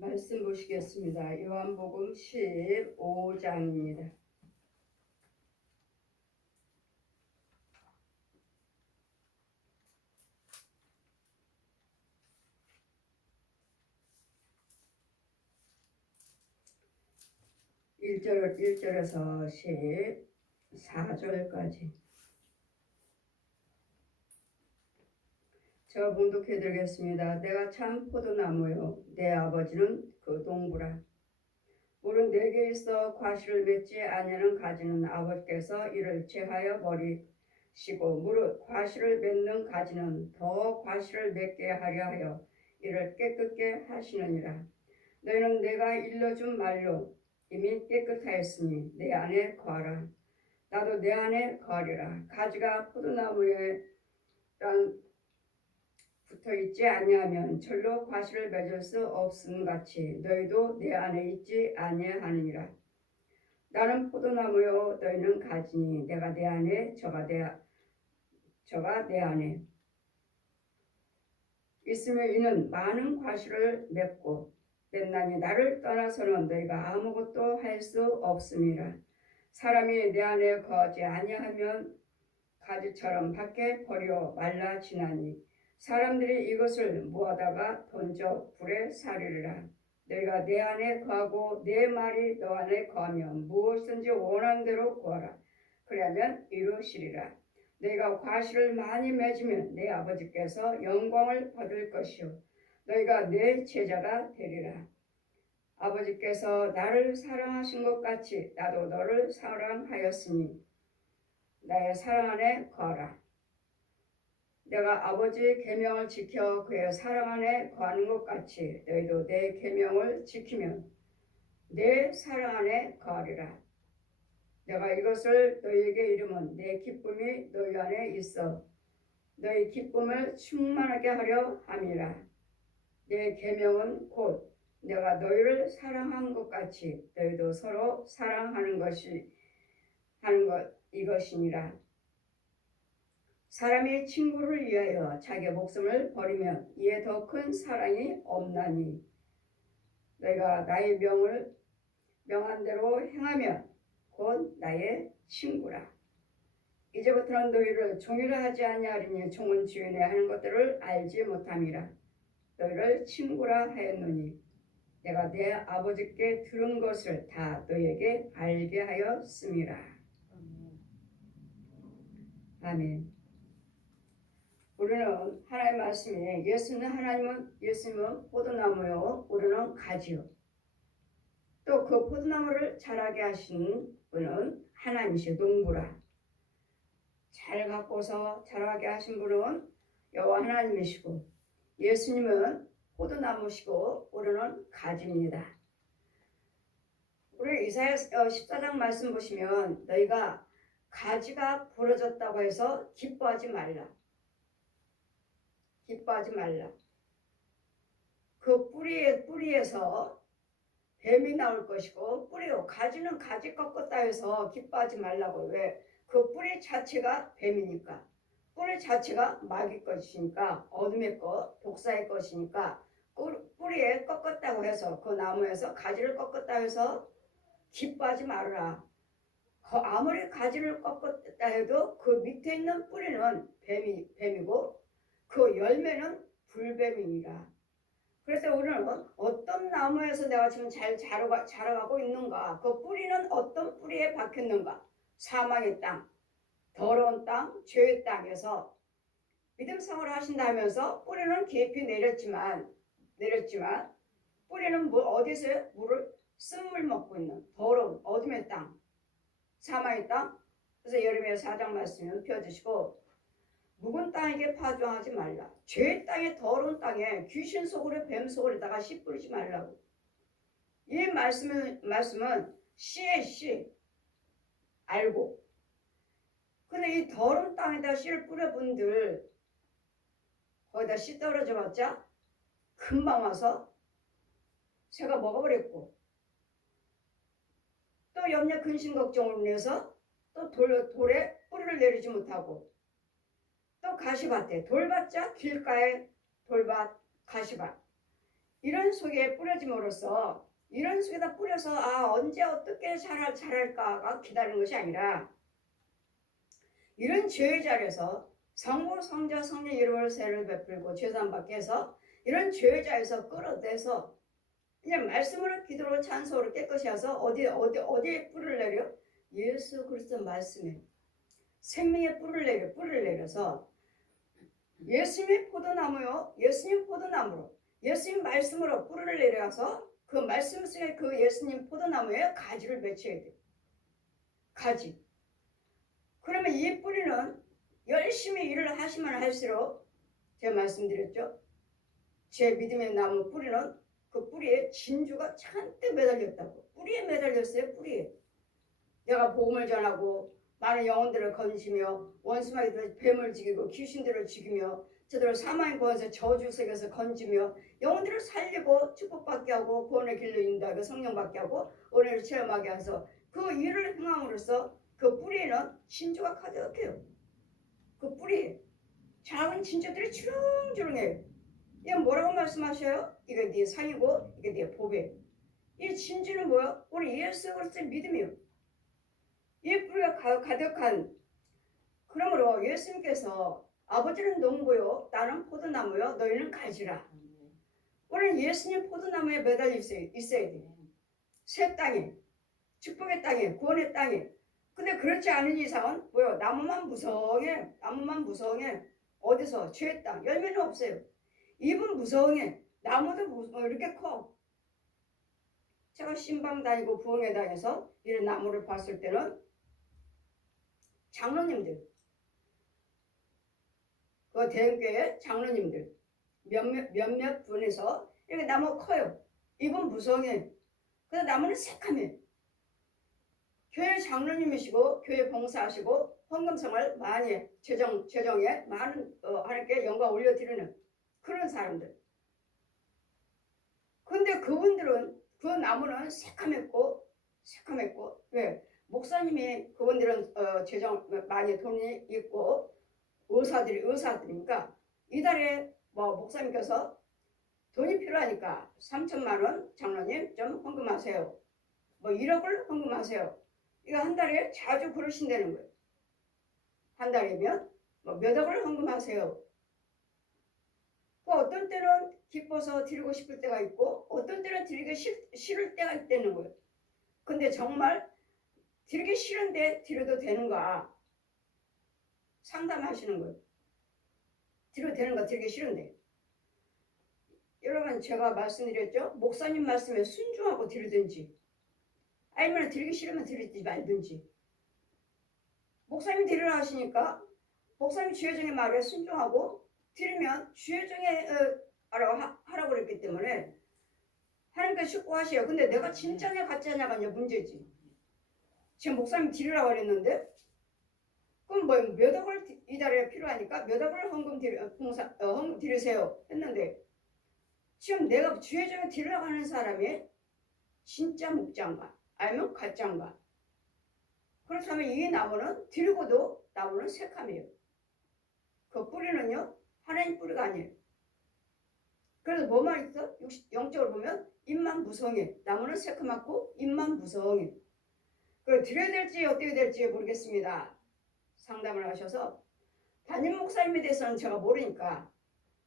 말씀 보시겠습니다. 요한복음 15장입니다. 일 1절에서 14절까지 제가 봉독해 드리겠습니다. 내가 참 포도나무요 내 아버지는 그 동부라. 물은 내게 있어 과실을 맺지 아니하는 가지는 아버지께서 이를 제하여 버리시고 무릇 과실을 맺는 가지는 더 과실을 맺게 하려 하여 이를 깨끗게 하시느니라. 너희는 내가 일러준 말로 이미 깨끗하였으니 내 안에 거하라. 나도 내 안에 거하리라. 가지가 포도나무에 붙어있지 아니하면 절로 과실을 맺을 수 없음 같이 너희도 내 안에 있지 아니하느니라. 나는 포도나무요 너희는 가지니 내가 내 안에 저가 내 안에 있으며 이는 많은 과실을 맺고 맺나니 나를 떠나서는 너희가 아무것도 할 수 없음이라. 사람이 내 안에 거하지 아니하면 가지처럼 밖에 버려 말라지나니 사람들이 이것을 모아다가 던져 불에 사르리라. 너희가 내 안에 거하고 내 말이 너 안에 거하면 무엇든지 원하는 대로 구하라. 그리하면 이루시리라. 너희가 과실을 많이 맺으면 내 아버지께서 영광을 받을 것이요 너희가 내 제자가 되리라. 아버지께서 나를 사랑하신 것 같이 나도 너를 사랑하였으니 나의 사랑 안에 거하라. 내가 아버지의 계명을 지켜 그의 사랑 안에 거하는 것 같이 너희도 내 계명을 지키면 내 사랑 안에 거하리라. 내가 이것을 너희에게 이르면 내 기쁨이 너희 안에 있어 너희 기쁨을 충만하게 하려 함이라. 내 계명은 곧 내가 너희를 사랑한 것 같이 너희도 서로 사랑하는 이것이니라. 사람이 친구를 위하여 자기의 목숨을 버리면 이에 더 큰 사랑이 없나니 너희가 나의 명한 대로 행하면 곧 나의 친구라. 이제부터는 너희를 종이라 하지 아니하리니 종은 주인의 하는 것들을 알지 못함이라. 너희를 친구라 하였노니 내가 내 아버지께 들은 것을 다 너희에게 알게 하였음이라. 아멘. 우리는 하나님의 말씀에 예수님은 포도나무요 우리는 가지요. 또 그 포도나무를 자라게 하신 분은 하나님이시요 농부라. 잘 가꿔서 자라게 하신 분은 여호와 하나님이시고 예수님은 포도나무시고 우리는 가지입니다. 우리 이사야 14장 말씀 보시면 너희가 가지가 부러졌다고 해서 기뻐하지 말라. 그 뿌리에서 뱀이 나올 것이고 가지는 가지 꺾었다 해서 기뻐하지 말라고. 왜? 그 뿌리 자체가 뱀이니까. 뿌리 자체가 마귀 것이니까 어둠의 것, 독사의 것이니까 뿌리에 꺾었다고 해서 그 나무에서 가지를 꺾었다 해서 기뻐하지 말아라. 아무리 가지를 꺾었다 해도 그 밑에 있는 뿌리는 뱀이고 그 열매는 불뱀이니라. 그래서 우리는 어떤 나무에서 내가 지금 잘 자라가고 있는가? 그 뿌리는 어떤 뿌리에 박혔는가? 사망의 땅, 더러운 땅, 죄의 땅에서 믿음 생활을 하신다면서 뿌리는 깊이 내렸지만 뿌리는 어디서 물을 쓴물 먹고 있는 더러운 어둠의 땅, 사망의 땅. 그래서 여름에 4장 말씀을 펴주시고 묵은 땅에게 파종하지 말라. 죄의 땅에 더러운 땅에 귀신 속으로 뱀 속으로다가 씨 뿌리지 말라고. 이 말씀은 씨의 씨 알고. 근데 이 더러운 땅에다 씨를 뿌려본들 거기다 씨 떨어져 봤자 금방 와서 새가 먹어버렸고 또 염려 근심 걱정으로 인해서 또 돌에 뿌리를 내리지 못하고 또 가시밭에 돌밭자 길가에 돌밭 가시밭 이런 속에 뿌려짐으로써 이런 속에다 뿌려서 언제 어떻게 자랄까가 기다리는 것이 아니라 이런 죄의 자리에서 성부 성자 성령 이름으로 세를 베풀고 죄산받게 해서 이런 죄의 자리에서 끌어내서 그냥 말씀으로 기도로 찬송으로 깨끗이 해서 어디에 뿌리를 내려? 예수 그리스도 말씀에 생명의 뿌리를 내려서 예수님의 포도나무요 예수님 포도나무로 예수님 말씀으로 뿌리를 내려서 그 말씀 속에 그 예수님 포도나무에 가지를 맺혀야 돼. 가지. 그러면 이 뿌리는 열심히 일을 하시면 할수록 제가 말씀드렸죠. 제 믿음의 나무 뿌리는 그 뿌리에 진주가 잔뜩 매달렸다고. 뿌리에 매달렸어요. 뿌리에. 내가 복음을 전하고 많은 영혼들을 건지며 원수마귀들 뱀을 죽이고 귀신들을 죽이며 저들을 사망의 권세 저주 속에서 건지며 영혼들을 살리고 축복받게 하고 구원의 길로 인도하고 성령 받게 하고 은혜를 체험하게 해서 그 일을 행함으로써 그 뿌리에는 진주가 가득해요. 그 뿌리에 작은 진주들이 주렁주렁해요. 이건 뭐라고 말씀하셔요? 이게 네 상이고 이게 네 복이에요. 이 진주는 뭐야? 우리 예수 그리스도의 믿음이에요. 이 뿌리가 가득한 그러므로 예수님께서 아버지는 농부요 나는 포도나무요 너희는 가지라. 우리는 예수님 포도나무에 매달려 있어야 돼. 새 땅에 축복의 땅에 구원의 땅에. 근데 그렇지 않은 이상은 뭐요? 나무만 무성해. 어디서? 죄의 땅. 열매는 없어요. 잎은 무성해. 나무도 이렇게 커. 제가 신방 다니고 부흥회 다녀서 이런 나무를 봤을 때는 장로님들 그 대형교회 장로님들 몇몇 분에서 이렇게 나무 커요. 잎은 무성해. 근데 나무는 새카매. 교회 장로님이시고 교회 봉사하시고 헌금성을 많이 재정에 많은 하나님께 영광 올려드리는 그런 사람들. 근데 그분들은 그 나무는 새카맸고 왜? 목사님이 그분들은 재정 많이 돈이 있고 의사들이니까 이달에 목사님께서 돈이 필요하니까 3천만 원 장로님 좀 헌금하세요. 1억을 헌금하세요. 이거 한 달에 자주 그러신다는 거예요. 한 달이면 몇 억을 헌금하세요. 어떤 때는 기뻐서 드리고 싶을 때가 있고 어떤 때는 드리기 싫을 때가 있다는 거예요. 근데 정말 드리기 싫은데 드려도 되는가 상담하시는 거예요. 드려도 되는가 드리기 싫은데. 여러분 제가 말씀드렸죠. 목사님 말씀에 순종하고 드리든지 아니면 드리기 싫으면 드리지 말든지. 목사님 드리라 하시니까 목사님 주여정의 말에 순종하고 드리면 주여정의 하라고 그랬기 때문에 하나님께서 축복하세요. 근데 내가 진짜냐 가짜냐가 이제 문제지. 지금 목사님 드리라고 그랬는데 그럼 몇 억을 이달에 필요하니까 몇 억을 헌금 드리세요 했는데 지금 내가 주여정에 드리라고 하는 사람이 진짜 목장가 아니면 가짜인가. 그렇다면 이 나무는 드리고도 나무는 새카매요. 그 뿌리는요 하나님 뿌리가 아니에요. 그래서 뭐만 있어? 영적으로 보면 잎만 무성해. 나무는 새카맣고 잎만 무성해. 그걸 드려야 될지 어떻게 될지 모르겠습니다. 상담을 하셔서 담임 목사님에 대해서는 제가 모르니까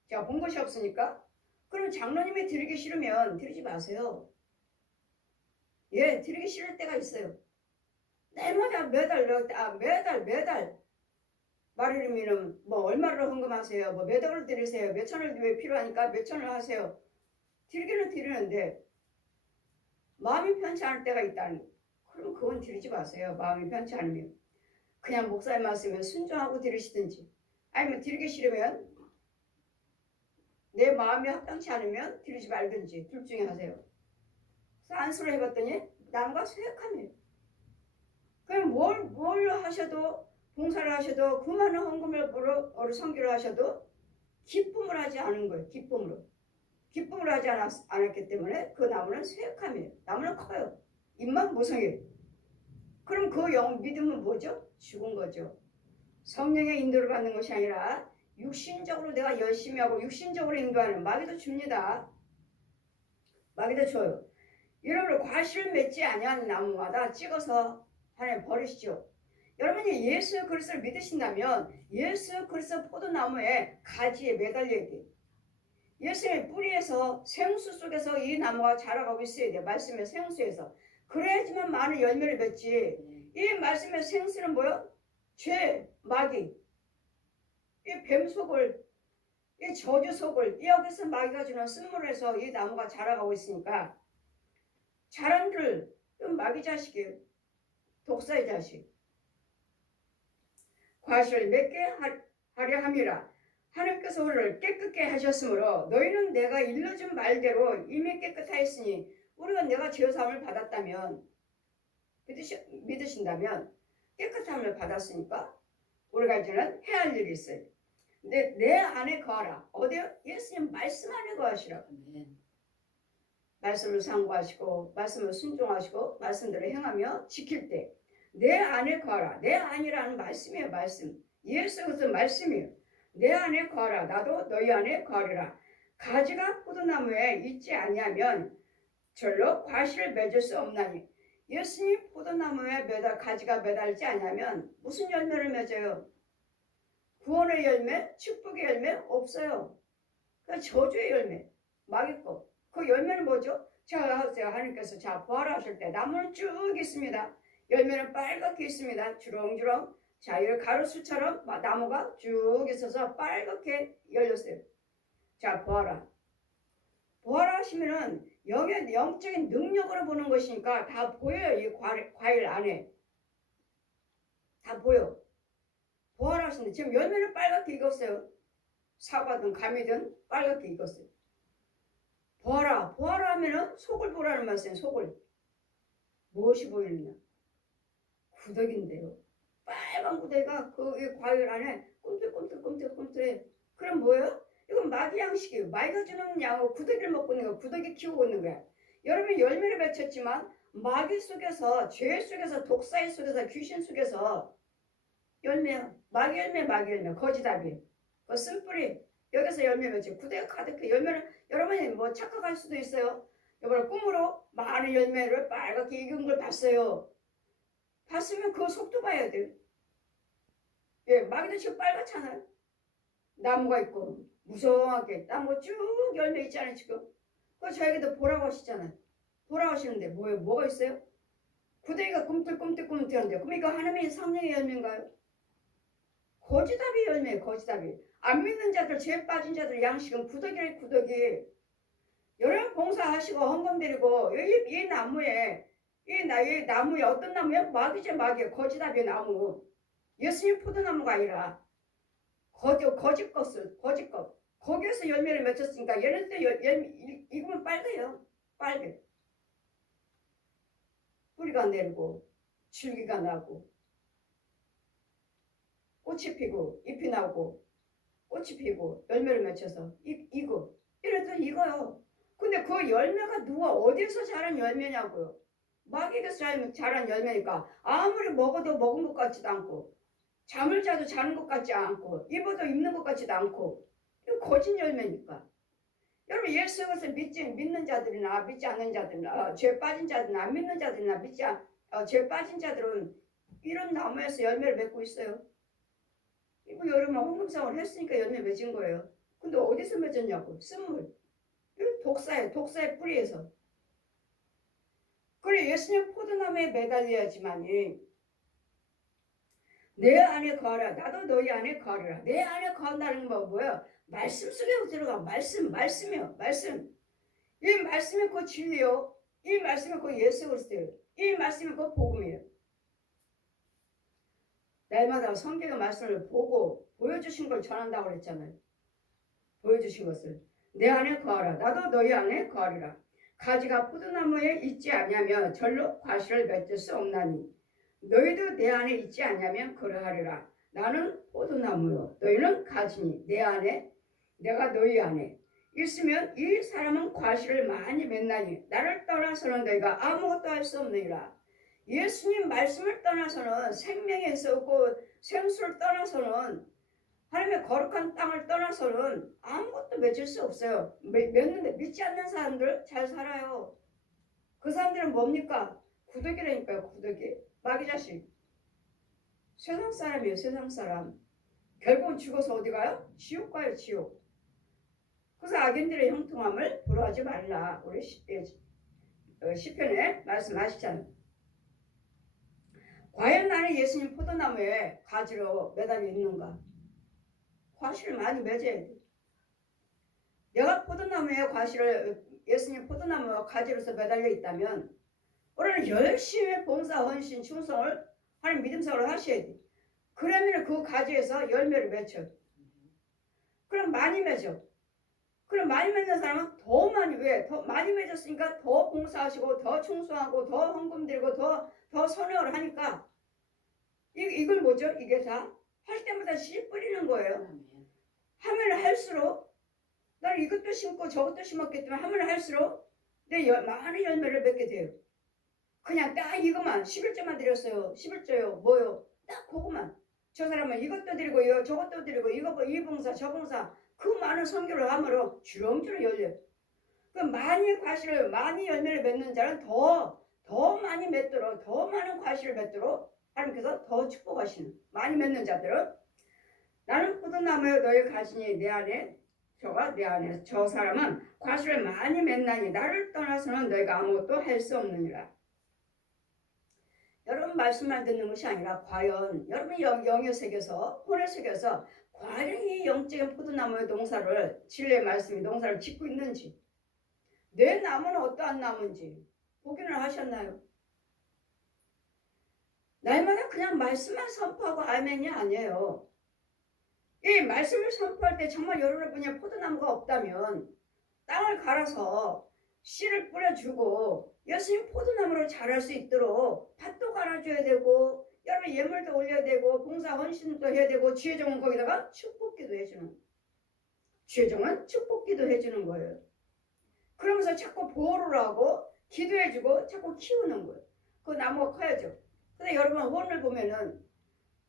제가 본 것이 없으니까 그럼 장로님이 드리기 싫으면 드리지 마세요. 예, 드리기 싫을 때가 있어요. 내마다 매달 말이르면은 얼마를 헌금하세요. 몇 억을 드리세요. 몇 천을 왜 필요하니까 몇 천을 하세요. 드리기는 드리는데 마음이 편치 않을 때가 있다는 거. 그럼 그건 드리지 마세요. 마음이 편치 않으면. 그냥 목사님 말씀에 순종하고 드리시든지 아니면 드리기 싫으면 내 마음이 합당치 않으면 드리지 말든지 둘 중에 하세요. 안수를 해봤더니 나무가 쇠약하네요. 그럼 뭘 하셔도 봉사를 하셔도 그 많은 헌금을 선교를 하셔도 기쁨을 하지 않은 거예요. 기쁨을 하지 않았기 때문에 그 나무는 쇠약함이에요. 나무는 커요. 잎만 무성해요. 그럼 그 믿음은 뭐죠? 죽은 거죠. 성령의 인도를 받는 것이 아니라 육신적으로 내가 열심히 하고 육신적으로 인도하는 마귀도 줍니다. 마귀도 줘요. 여러분 과실을 맺지 아니하는 나무마다 찍어서 하나님 버리시죠. 여러분이 예수 그리스도를 믿으신다면 예수 그리스도 포도나무에 가지에 매달려야 돼. 예수의 뿌리에서 생수 속에서 이 나무가 자라가고 있어야 돼. 말씀의 생수에서. 그래야지만 많은 열매를 맺지. 이 말씀의 생수는 뭐요? 죄, 마귀, 이 뱀 속을, 이 저주 속을, 여기서 마귀가 주는 쓴물에서 이 나무가 자라가고 있으니까 자란들 마귀 자식이에요. 독사의 자식. 과실을 맺게 하려 함이라. 하나님께서 우리를 깨끗게 하셨으므로 너희는 내가 일러준 말대로 이미 깨끗하였으니 우리가 내가 죄사함을 받았다면 믿으신다면 깨끗함을 받았으니까 우리가 이제는 해야 할 일이 있어요. 근데 내 안에 거하라. 어디요? 예수님 말씀 안에 거하시라. 말씀을 상고하시고 말씀을 순종하시고 말씀대로 행하며 지킬 때 내 안에 거하라. 내 안이라는 말씀이에요. 말씀. 예수 그리스도 말씀이에요. 내 안에 거하라. 나도 너희 안에 거하리라. 가지가 포도나무에 있지 아니하면 절로 과실을 맺을 수 없나니. 예수님 포도나무에 가지가 매달지 아니하면 무슨 열매를 맺어요? 구원의 열매, 축복의 열매 없어요. 그 저주의 열매, 마귀 거. 그 열매는 뭐죠? 자, 하나님께서 자 부활 하실 때 나무는 쭉 있습니다. 열매는 빨갛게 있습니다. 주렁주렁. 자, 이 가로수처럼 나무가 쭉 있어서 빨갛게 열렸어요. 자, 보아라. 보아라 하시면은 영적인 능력으로 보는 것이니까 다 보여요. 이 과일 안에. 다 보여. 보아라 하시는데 지금 열매는 빨갛게 익었어요. 사과든 감이든 빨갛게 익었어요. 보아라. 보아라 하면은 속을 보라는 말씀이에요. 속을. 무엇이 보이느냐? 구더기인데요. 빨간 구더기가 그 과일 안에 꿈틀꿈틀해. 그럼 뭐예요? 이건 마귀 양식이에요. 마귀가 주는 양으로 구더기를 먹고 있는 거야. 구더기 키우고 있는 거야. 여러분이 열매를 맺혔지만 마귀 속에서, 죄 속에서, 독사의 속에서, 귀신 속에서 열매야. 마귀 열매, 거지답이. 그 쓴뿌리. 여기서 열매 맺혀. 구더기가 가득해. 열매를 여러분이 뭐 착각할 수도 있어요. 여러분 꿈으로 많은 열매를 빨갛게 익은 걸 봤어요. 봤으면 그 속도 봐야 돼요. 예, 마귀도 지금 빨갛잖아요. 나무가 있고 무성하게 나무 쭉 열매 있잖아요 지금. 그거 저에게도 보라고 하시잖아요. 보라고 하시는데 뭐가 있어요? 구덩이가 꿈틀꿈틀하는데 그럼 이거 하나님의 성령의 열매인가요? 거지답이 열매예요. 거지답이. 안 믿는 자들, 죄 빠진 자들 양식은 구더기래 구더기. 여러분 봉사하시고 헌금 드리고 이 나무에 이 나무에 어떤 나무야? 마귀죠. 마귀. 거지답이 나무. 예수님 포도나무가 아니라 거짓 것. 거기에서 열매를 맺혔으니까 얘네들 열매 익으면 빨개요. 빨개. 뿌리가 내리고 줄기가 나고 꽃이 피고 잎이 나고 꽃이 피고 열매를 맺혀서 익어. 이래도 익어요. 근데 그 열매가 누가 어디서 자란 열매냐고요. 마귀에서 자란 열매니까 아무리 먹어도 먹은 것 같지도 않고 잠을 자도 자는 것 같지 않고 입어도 입는 것 같지도 않고 이거 거짓 열매니까. 여러분 예수 그리스도 믿는 자들이나 믿지 않는 자들이나 죄 빠진 자들이나 안 믿는 자들이나 죄 빠진 자들은 이런 나무에서 열매를 맺고 있어요. 이거 여러분 헌금상을 했으니까 열매 맺은 거예요. 근데 어디서 맺었냐고. 쓴물. 독사의 뿌리에서. 그래 예수님 포도나무에 매달려야지만이 내 안에 거하라. 나도 너희 안에 거하리라. 내 안에 거한다는 건 뭐야? 말씀 속에 들어가. 말씀이요. 말씀. 이 말씀이 그 진리요. 이 말씀이 그 예수 그리스도예요. 이 말씀이 그 복음이에요. 날마다 성경의 말씀을 보고 보여주신 걸 전한다고 그랬잖아요. 보여주신 것을. 내 안에 거하라. 나도 너희 안에 거하리라. 가지가 포도나무에 있지 아니하면 절로 과실을 맺을 수 없나니 너희도 내 안에 있지 아니하면 그러하리라. 나는 포도나무요 너희는 가지니 내 안에 내가 너희 안에 있으면 이 사람은 과실을 많이 맺나니 나를 떠나서는 너희가 아무것도 할 수 없느니라. 예수님 말씀을 떠나서는 생명에서 없고 생수를 떠나서는 하나님의 거룩한 땅을 떠나서는 아무것도 맺을 수 없어요. 맺는데 믿지 않는 사람들 잘 살아요. 그 사람들은 뭡니까? 구더기라니까요. 구더기. 마귀 자식. 세상 사람이에요. 세상 사람. 결국은 죽어서 어디 가요? 지옥 가요. 지옥. 그래서 악인들의 형통함을 부러워하지 말라. 우리 시편에 말씀하시잖아요. 과연 나는 예수님 포도나무에 가지로 매달려 있는가? 과실을 많이 맺어야 돼. 내가 포도나무에 예수님 포도나무 가지로서 매달려 있다면 우리는 열심히 봉사, 헌신, 충성을 하는 믿음생활을 하셔야 돼. 그러면 그 가지에서 열매를 맺혀. 그럼 많이 맺어. 그럼 많이 맺는 사람은 더 많이, 왜? 더 많이 맺었으니까 더 봉사하시고 더 충성하고 더 헌금 드리고 더 선행을 하니까 이걸 뭐죠? 이게 다 할 때마다 씨 뿌리는 거예요. 하면 할수록 나는 이것도 심고 저것도 심었기 때문에 하면 할수록 내 많은 열매를 맺게 돼요. 그냥 딱 이것만 11조만 드렸어요. 11조요. 뭐요? 딱 그것만. 저 사람은 이것도 드리고 저것도 드리고 이 봉사 저 봉사 그 많은 선교를 함으로 주렁주렁 열려. 그 많이 과실을 많이 열매를 맺는 자는 더 많이 맺도록 더 많은 과실을 맺도록 하나님께서 더 축복하시는 많이 맺는 자들은 나는 포도나무에 너의 가시니 내 안에 저 사람은 과실을 많이 맺나니 나를 떠나서는 너희가 아무것도 할 수 없느니라. 여러분 말씀만 듣는 것이 아니라 과연 여러분이 영의 세계에서 혼의 세계에서 과연 이 영적인 포도나무의 농사를 진리의 말씀이 농사를 짓고 있는지 내 나무는 어떠한 나무인지 보기는 하셨나요? 날마다 그냥 말씀만 선포하고 아멘이 아니에요. 이 말씀을 선포할 때 정말 여러분의 포도나무가 없다면 땅을 갈아서 씨를 뿌려주고 예수님 포도나무로 자랄 수 있도록 밭도 갈아줘야 되고 여러분 예물도 올려야 되고 봉사 헌신도 해야 되고 지혜정은 거기다가 축복기도 해주는 지혜정은 축복기도 해주는 거예요. 그러면서 자꾸 보호를 하고 기도해주고 자꾸 키우는 거예요. 그 나무가 커야죠. 근데 여러분 오늘 보면은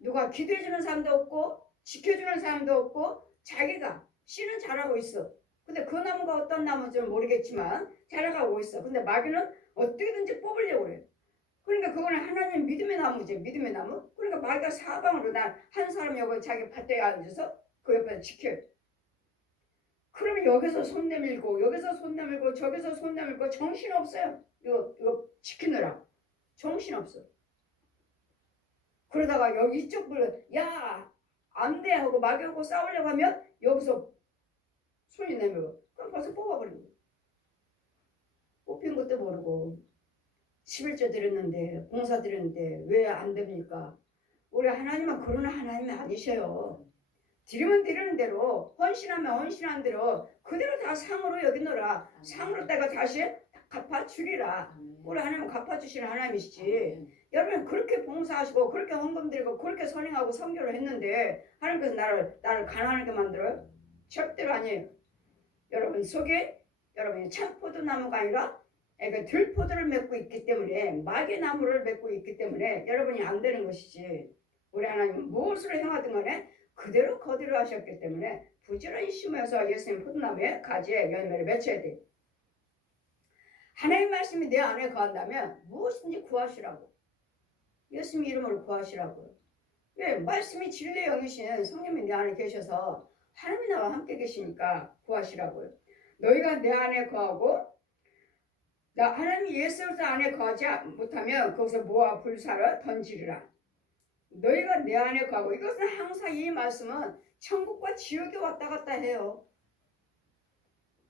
누가 기도해주는 사람도 없고 지켜주는 사람도 없고 자기가 씨는 잘하고 있어. 근데 그 나무가 어떤 나무인지는 모르겠지만 자라가고 있어. 근데 마귀는 어떻게든지 뽑으려고 그래. 그러니까 그거는 하나님 믿음의 나무지. 믿음의 나무. 그러니까 마귀가 사방으로 한 사람이 여기 자기 밭대에 앉아서 그 옆에서 지켜요. 그러면 여기서 손 내밀고 여기서 손 내밀고 저기서 손 내밀고 정신없어요. 이거 지키느라 정신없어. 그러다가 여기 이쪽 불러 야 안 돼 하고 마귀하고 싸우려고 하면 여기서 손이 내밀고 그럼 벌써 뽑아버리는 거예요. 뽑힌 것도 모르고 11조 드렸는데 봉사 드렸는데 왜 안 됩니까? 우리 하나님은 그런 하나님이 아니셔요. 드리면 드리는 대로 헌신하면 헌신한 대로 그대로 다 상으로 여기노라. 상으로 내가 다시 갚아주리라. 우리 하나님은 갚아주시는 하나님이시지. 여러분 그렇게 봉사하시고 그렇게 헌금 드리고 그렇게 선행하고 선교를 했는데 하나님께서 나를 가난하게 만들어요? 절대로 아니에요. 여러분 속에 여러분이 참 포도나무가 아니라 들포도를 맺고 있기 때문에 마귀 나무를 맺고 있기 때문에 여러분이 안 되는 것이지. 우리 하나님은 무엇으로 행하든 간에 그대로 거두려 하셨기 때문에 부지런히 심어서 예수님 포도나무에 가지에 열매를 맺혀야 돼. 하나님의 말씀이 내 안에 거한다면 무엇인지 구하시라고. 예수님 이름으로 구하시라고요. 왜? 말씀이 진리의 영이신 성령이 내 안에 계셔서 하나님이 나와 함께 계시니까 구하시라고요. 너희가 내 안에 거하고 하나님이 예수 안에 거하지 못하면 거기서 모아 불사를 던지리라. 너희가 내 안에 거하고 이것은 항상 이 말씀은 천국과 지옥이 왔다 갔다 해요.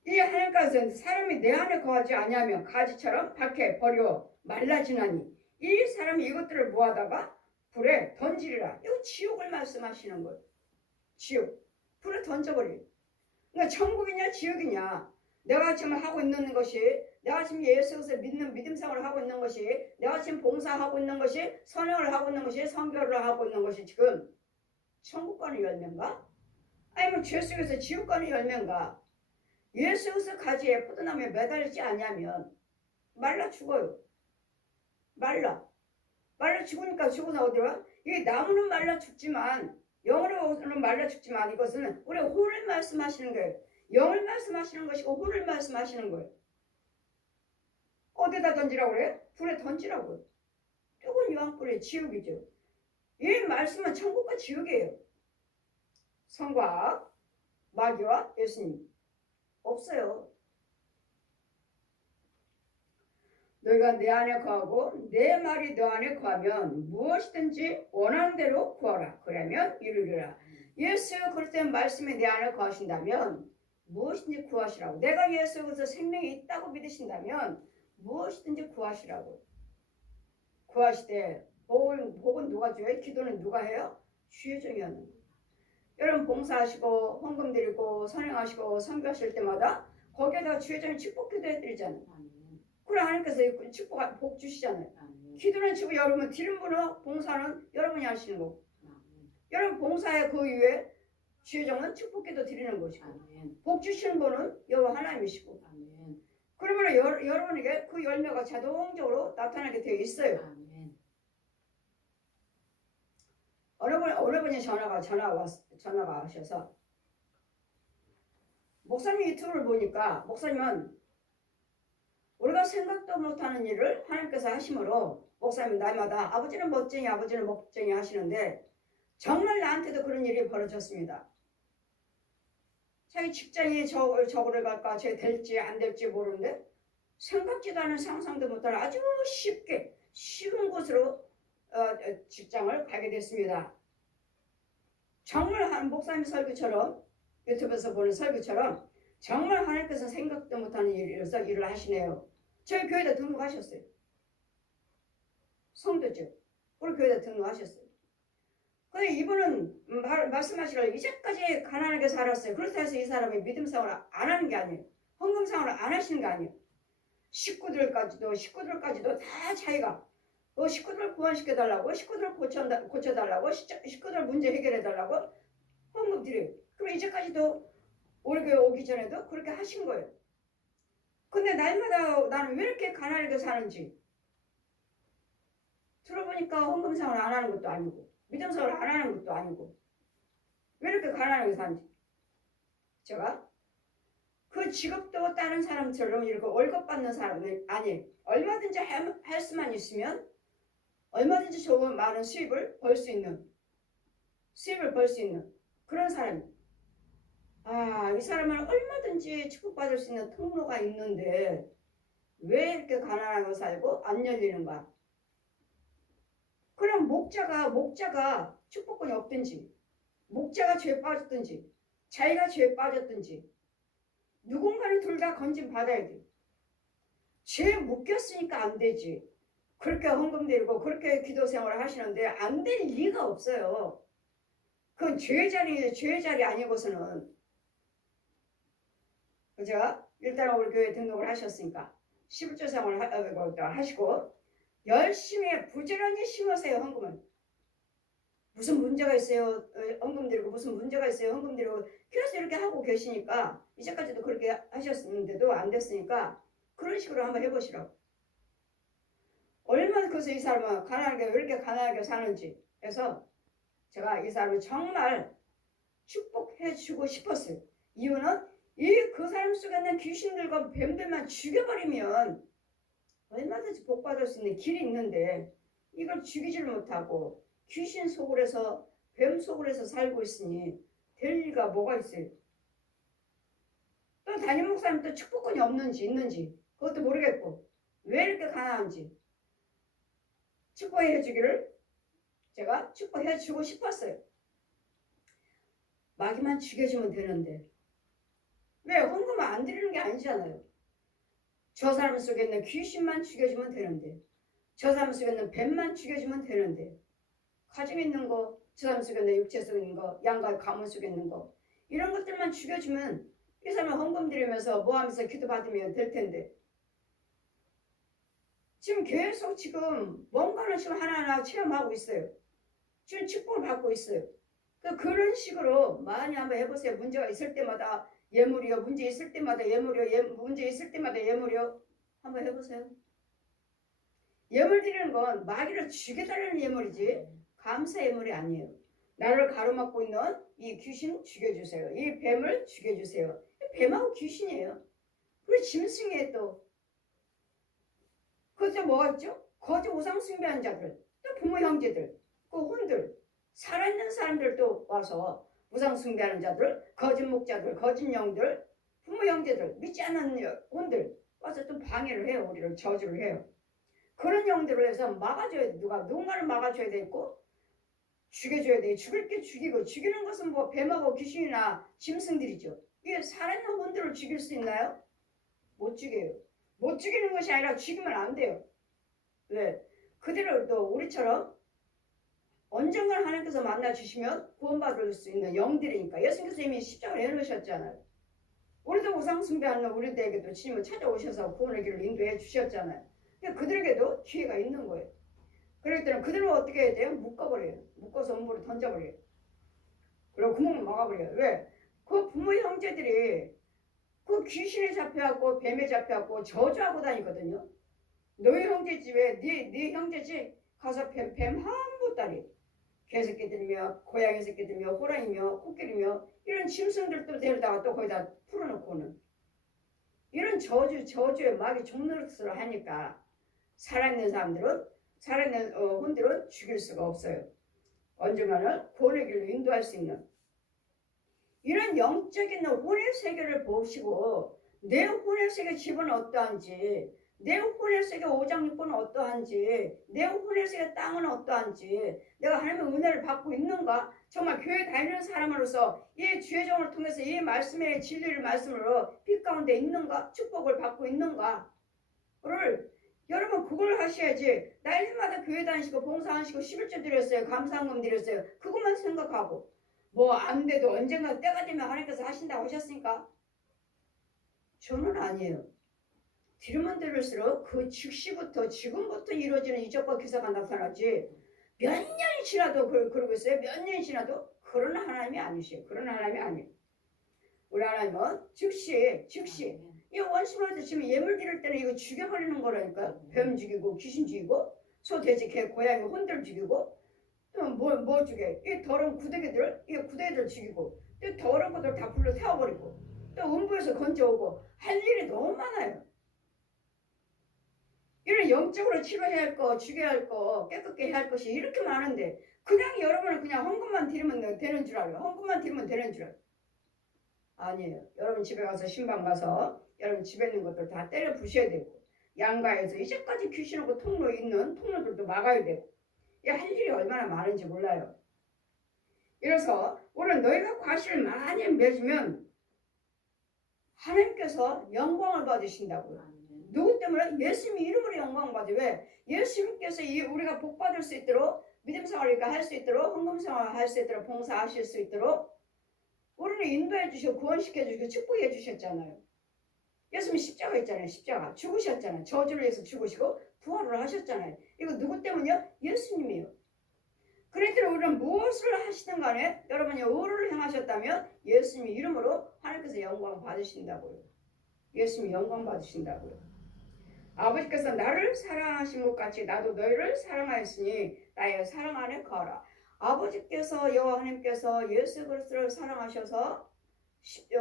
이 하나님께서는 사람이 내 안에 거하지 아니하면 가지처럼 밖에 버려 말라지나니 이 사람이 이것들을 모아다가 불에 던지리라. 이거 지옥을 말씀하시는 거예요. 지옥. 불에 던져버려. 그러니까 천국이냐 지옥이냐. 내가 지금 하고 있는 것이 내가 지금 예수에서 믿는 믿음생활을 하고 있는 것이 내가 지금 봉사하고 있는 것이 선행을 하고 있는 것이 선교를 하고 있는 것이 지금 천국 가는 열매인가? 아니면 죄 속에서 지옥 가는 열매인가? 예수에서 가지에 포도나무에 매달리지 않냐면 말라 죽어요. 말라 죽으니까 죽어서 어디로 이 나무는 말라 죽지만 영으로는 말라 죽지만 이것은 우리 혼을 말씀하시는 거예요. 영을 말씀하시는 것이고 혼을 말씀하시는 거예요. 어디다 던지라고 그래요? 불에 던지라고요. 뜨거운 유황불에 지옥이죠. 이 말씀은 천국과 지옥이에요. 성과 마귀와 예수님 없어요. 너희가 내 안에 거하고 내 말이 너 안에 거하면 무엇이든지 원하는 대로 구하라. 그러면 이루리라. 예수 그리스도의 말씀이 내 안에 거하신다면 무엇이든지 구하시라고. 내가 예수 그리스도 생명이 있다고 믿으신다면 무엇이든지 구하시라고. 구하시되 복은 누가 줘요? 기도는 누가 해요? 주의 종이 하는 거예요. 여러분 봉사하시고 헌금 드리고 선행하시고 선교하실 때마다 거기에다가 주의 종이 축복 기도 해드리잖아요. 그래 하나님께서 축복 복 주시잖아요. 기도는 주고 여러분 드린 분은 봉사는 여러분이 하시는 거고. 여러분 봉사의 그 이후에 주의 종은 축복 기도 드리는 것이고. 복 주시는 분은 여호와 하나님이시고. 그러면 여러분에게 그 열매가 자동적으로 나타나게 되어 있어요. 어느 분이 전화가 하셔서 목사님 유튜브를 보니까 목사님은 우리가 생각도 못하는 일을 하나님께서 하심으로 목사님 날마다 아버지는 멋쟁이 하시는데 정말 나한테도 그런 일이 벌어졌습니다. 자기 직장이 저거를 갈까 저 될지 안 될지 모르는데 생각지도 않은 상상도 못하는 아주 쉽게 쉬운 곳으로 직장을 가게 됐습니다. 정말 한 목사님 설교처럼 유튜브에서 보는 설교처럼 정말 하나님께서 생각도 못하는 일을 하시네요. 저희 교회에다 등록하셨어요. 성도죠. 우리 교회에다 등록하셨어요. 근데 이분은 말씀하시기를 이제까지 가난하게 살았어요. 그렇다고 해서 이 사람이 믿음생활을 안 하는 게 아니에요. 헌금생활을 안 하시는 게 아니에요. 식구들까지도 다 자기가 식구들 구원시켜달라고, 식구들 고쳐달라고, 식구들 문제 해결해달라고 헌금 드려요. 그럼 이제까지도 우리 교회 오기 전에도 그렇게 하신 거예요. 근데 날마다 나는 왜 이렇게 가난하게 사는지 들어보니까 헌금생활을 안 하는 것도 아니고 믿음생활을 안 하는 것도 아니고 왜 이렇게 가난하게 사는지 제가 그 직업도 다른 사람처럼 이렇게 월급 받는 사람은 아니에요. 얼마든지 할 수만 있으면 얼마든지 좋은 많은 수입을 벌 수 있는 그런 사람이에요. 이 사람은 얼마든지 축복받을 수 있는 통로가 있는데 왜 이렇게 가난하게 살고 안 열리는가? 그럼 목자가 축복권이 없든지 목자가 죄에 빠졌든지 자기가 죄에 빠졌든지 누군가는 둘 다 건진 받아야 돼. 죄에 묶였으니까 안 되지. 그렇게 헌금 드리고 그렇게 기도 생활을 하시는데 안 될 리가 없어요. 그건 죄의 자리 아니고서는. 그죠? 일단 우리 교회 등록을 하셨으니까 11조 생활을 하시고 열심히 부지런히 심으세요. 헌금은. 무슨 문제가 있어요? 헌금 드리고 무슨 문제가 있어요? 헌금 드리고 계속 이렇게 하고 계시니까 이제까지도 그렇게 하셨는데도 안 됐으니까 그런 식으로 한번 해보시라고. 얼마나 그래서 이 사람은 가난하게 왜 이렇게 가난하게 사는지 해서 제가 이 사람을 정말 축복해주고 싶었어요. 이유는 그 사람 속에 있는 귀신들과 뱀들만 죽여버리면 얼마든지 복받을 수 있는 길이 있는데 이걸 죽이지를 못하고 귀신 속을 해서 뱀 속을 해서 살고 있으니 될 리가 뭐가 있어요. 또 담임 목사님 또 축복권이 없는지 있는지 그것도 모르겠고 왜 이렇게 가난한지 축복해 주기를 제가 축복해 주고 싶었어요. 마귀만 죽여주면 되는데 왜 헌금을 안 드리는 게 아니잖아요. 저 사람 속에 있는 귀신만 죽여주면 되는데 저 사람 속에 있는 뱀만 죽여주면 되는데 가정에 있는 거, 저 사람 속에 있는 육체 속에 있는 거, 양가 가문 속에 있는 거 이런 것들만 죽여주면 이 사람은 헌금 드리면서 뭐 하면서 기도 받으면 될 텐데 지금 계속 지금 뭔가를 지금 하나하나 체험하고 있어요. 지금 축복을 받고 있어요. 그런 식으로 많이 한번 해보세요. 문제가 있을 때마다 예물이요. 문제 있을 때마다 예물이요. 문제 있을 때마다 예물이요. 한번 해보세요. 예물 드리는 건 마귀를 죽여달라는 예물이지 감사 예물이 아니에요. 나를 가로막고 있는 이 귀신 죽여주세요. 이 뱀을 죽여주세요. 뱀하고 귀신이에요. 그리고 짐승에 또 그것도 뭐가 있죠? 거짓 우상 숭배하는 자들, 또 부모 형제들, 그 혼들, 살아있는 사람들도 와서 우상 숭배하는 자들, 거짓 목자들, 거짓 영들, 부모 형제들, 믿지 않는 혼들 와서 또 방해를 해요. 우리를 저주를 해요. 그런 영들을 해서 막아줘야 돼. 누군가를 막아줘야 되고 죽여줘야 돼. 죽일 게 죽이고, 죽이는 것은 뭐 뱀하고 귀신이나 짐승들이죠. 이게 살아있는 혼들을 죽일 수 있나요? 못 죽여요. 못 죽이는 것이 아니라 죽이면 안 돼요. 왜? 그대로 또 우리처럼 언젠가 하나님께서 만나주시면 구원받을 수 있는 영들이니까. 예수님께서 이미 십자가를 해놓으셨잖아요. 우리도 우상 숭배하는 우리들에게도 주님을 찾아오셔서 구원의 길을 인도해 주셨잖아요. 그러니까 그들에게도 기회가 있는 거예요. 그럴 때는 그들을 어떻게 해야 돼요? 묶어버려요. 묶어서 음부로 던져버려요. 그리고 구멍을 막아버려요. 왜? 그 부모 형제들이 그 귀신에 잡혀갖고 뱀에 잡혀갖고 저주하고 다니거든요. 너희 형제 집에 네 형제 집 가서 뱀 한 보따리 개새끼들이며 고양이 새끼들이며 호랑이며 코끼리며 이런 짐승들도 데려다가 또 거기다 풀어놓고는 이런 저주의 막이 종노릇을 하니까 살아있는 사람들은 살아있는 혼들은 죽일 수가 없어요. 언젠가는 구원의 길로 인도할 수 있는 이런 영적인 혼의 세계를 보시고 내 혼의 세계 집은 어떠한지, 내 혼의 세계 오장육부는 어떠한지, 내 혼의 세계 땅은 어떠한지, 내가 하나님의 은혜를 받고 있는가? 정말 교회 다니는 사람으로서 이 주의 종을 통해서 이 말씀의 진리를 말씀으로 빛 가운데 있는가? 축복을 받고 있는가? 를 여러분 그걸 하셔야지. 날마다 교회 다니시고 봉사하시고 11조 드렸어요. 감사한금 드렸어요. 그것만 생각하고 뭐 안 돼도 언젠가 때가 되면 하나님께서 하신다고 하셨으니까 저는 아니에요. 들으면 들을수록 그 즉시부터 지금부터 이루어지는 이적과 기사가 나타나지 몇 년이 지나도 그러고 있어요. 몇 년이 지나도 그런 하나님이 아니세요. 그런 하나님이 아니에요. 우리 하나님은 즉시 이 원수한테 지금 예물 드릴 때는 이거 죽여버리는 거라니까. 뱀 죽이고 귀신 죽이고 소 돼지 개 고양이 혼들 죽이고 또 뭐 죽여. 이 더러운 구더기들 이 구더기들 죽이고 또 더러운 것들 다 불러 태워버리고 또 음부에서 건져오고 할 일이 너무 많아요. 이런 영적으로 치료해야 할 거, 죽여야 할 거, 깨끗게 해야 할 것이 이렇게 많은데 그냥 여러분은 그냥 헌금만 드리면 되는 줄 알아요. 헌금만 드리면 되는 줄 알아요. 아니에요. 여러분 집에 가서 신방 가서 여러분 집에 있는 것들 다 때려 부셔야 되고 양가에서 이제까지 귀신하고 통로 있는 통로들도 막아야 되고 할 일이 얼마나 많은지 몰라요. 이래서 오늘 너희가 과실을 많이 맺으면 하나님께서 영광을 받으신다고요. 누구 때문에? 예수님 이름으로 영광을 받아요. 왜? 예수님께서 우리가 복 받을 수 있도록 믿음 생활을 할 수 있도록 헌금 생활을 할 수 있도록 봉사하실 수 있도록 우리를 인도해 주시고 구원시켜 주시고 축복해 주셨잖아요. 예수님 십자가 있잖아요. 십자가 죽으셨잖아요. 저주를 해서 죽으시고 부활을 하셨잖아요. 이거 누구 때문이요? 예수님이요. 그랬더니 우리는 무엇을 하시든 간에 여러분이 의를 행하셨다면 예수님 이름으로 하나님께서 영광 받으신다고요. 예수님 영광 받으신다고요. 아버지께서 나를 사랑하신 것 같이 나도 너희를 사랑하였으니 나의 사랑 안에 거하라. 아버지께서 여호와 하나님께서 예수 그리스도를 사랑하셔서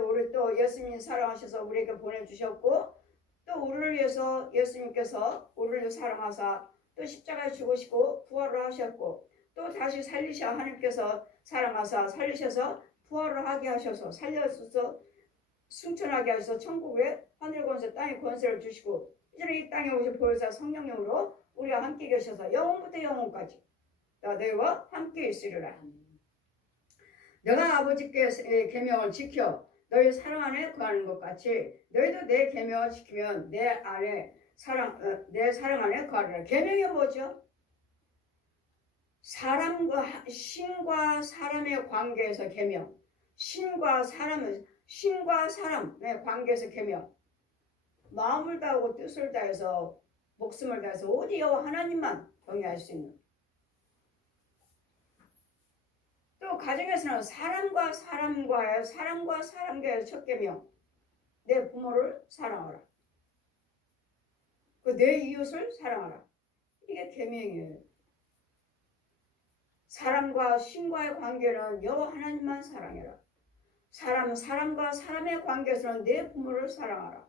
우리 또 예수님 사랑하셔서 우리에게 보내주셨고 또 우리를 위해서 예수님께서 우리를 사랑하사 또 십자가에 죽으시고 부활을 하셨고 또 다시 살리셔 하나님께서 사랑하사 살리셔서 부활을 하게 하셔서 살려서 승천하게 하셔서 천국에 하늘 권세 땅의 권세를 주시고 이제 이 땅에 오신 보혜사 성령님으로 우리와 함께 계셔서 영원부터 영원까지 너희와 함께 있으리라. 내가 아버지께 계명을 지켜 너희 사랑 안에 거하는 것 같이 너희도 내 계명을 지키면 내 사랑 안에 거하리라. 계명이 뭐죠? 신과 사람의 관계에서 계명. 신과 사람의 관계에서 계명. 마음을 다하고 뜻을 다해서 목숨을 다해서 오직 여호와 하나님만 경외할 수 있는. 또 가정에서는 사람과 사람과의 첫 계명. 내 부모를 사랑하라. 내 이웃을 사랑하라. 이게 계명이에요. 사람과 신과의 관계는 여호와 하나님만 사랑해라. 사람과 사람의 관계에서는 내 부모를 사랑하라.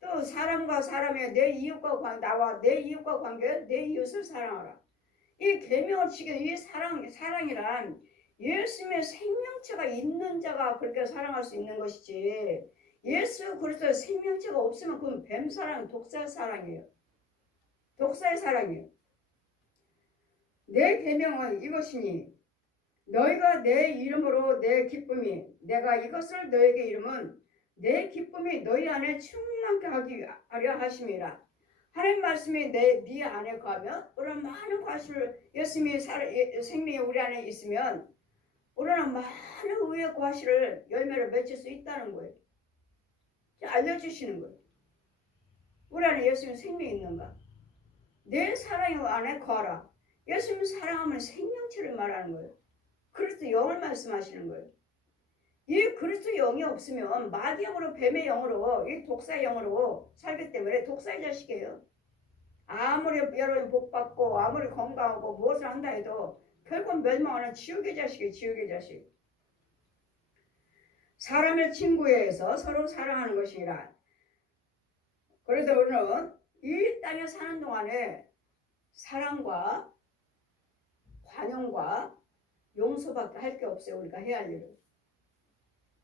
또 사람과 사람의 내 이웃과 나와 내 이웃과 관계 내 이웃을 사랑하라. 이 계명을 지키는 이 사랑이란 예수님의 생명체가 있는 자가 그렇게 사랑할 수 있는 것이지, 예수 그리스도의 생명체가 없으면 그건 뱀사랑, 독사의 사랑이에요. 독사의 사랑이에요. 내 계명은 이것이니 너희가 내 이름으로 내 기쁨이, 내가 이것을 너에게 이름은 내 기쁨이 너희 안에 충만케 하려 하심이라. 하나님 말씀이 네 안에 거하면 우리는 많은 과실을, 예수님이 생명이 우리 안에 있으면 우리는 많은 의의 과실을, 열매를 맺을 수 있다는 거예요. 알려주시는 거예요. 우리 안에 예수님 생명이 있는가? 내 사랑 안에 거하라. 예수님 사랑하면 생명체를 말하는 거예요. 그리스도 영을 말씀하시는 거예요. 이 그리스도 영이 없으면 마귀 영으로, 뱀의 영으로, 이 독사의 영으로 살기 때문에 독사의 자식이에요. 아무리 여러분 복받고 아무리 건강하고 무엇을 한다 해도 결국 멸망하는 지옥의 자식이에요. 지옥의 자식. 사람을 친구에 해서 서로 사랑하는 것이라. 그래서 우리는 이 땅에 사는 동안에 사랑과 관용과 용서밖에 할 게 없어요. 우리가 해야 할 일은.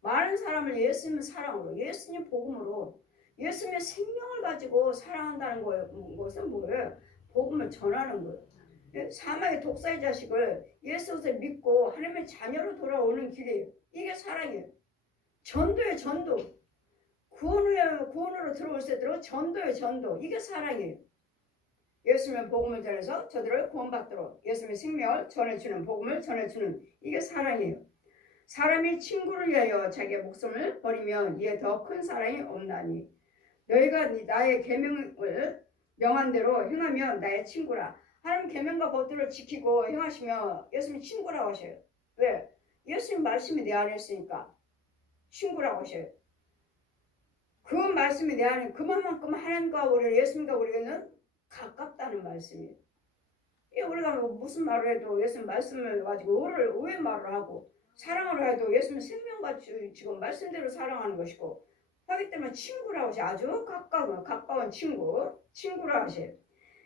많은 사람을 예수님 사랑으로, 예수님 복음으로, 예수님의 생명을 가지고 사랑한다는 것은 뭐예요? 복음을 전하는 거예요. 사망의 독사의 자식을 예수를 믿고 하나님의 자녀로 돌아오는 길이에요. 이게 사랑이에요. 전도예요. 전도. 구원으로 들어올 수 있도록 전도예요. 전도. 이게 사랑이에요. 예수님의 복음을 전해서 저들을 구원받도록 예수님의 생명을 전해주는, 복음을 전해주는, 이게 사랑이에요. 사람이 친구를 위하여 자기의 목숨을 버리면 이에 더 큰 사랑이 없나니, 너희가 나의 계명을 명한 대로 행하면 나의 친구라. 하나님 계명과 법도를 지키고 행하시면 예수님 친구라고 하셔요. 왜? 예수님 말씀이 내 안에 있으니까 친구라고 하셔요. 그 말씀이 내 안에, 그만큼 하나님과 우리, 예수님과 우리는 가깝다는 말씀이에요. 우리가 무슨 말을 해도 예수님 말씀을 가지고 왜 말을 하고, 사랑을 해도 예수님 생명같이 지금 말씀대로 사랑하는 것이고 하기 때문에 친구라고 하셔. 아주 가까운 친구라 하셔요.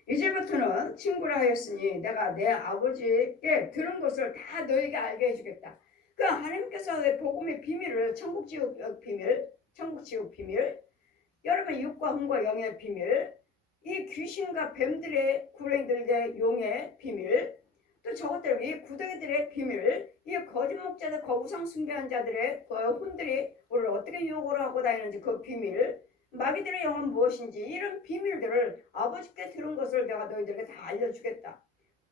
이제부터는 친구라 하였으니 내가 내 아버지께 들은 것을 다 너에게 알게 해주겠다. 그러니까 하나님께서 복음의 비밀을, 천국지옥 비밀, 여러분 육과 혼과 영의 비밀, 이 귀신과 뱀들의, 구렁이들의 용의 비밀, 또 저것들, 이 구더기들의 비밀, 이 거짓 목자들, 거부상 숭배한 자들의 그 혼들이 우리를 어떻게 유혹을 하고 다니는지 그 비밀, 마귀들의 영은 무엇인지, 이런 비밀들을 아버지께 들은 것을 내가 너희들에게 다 알려주겠다.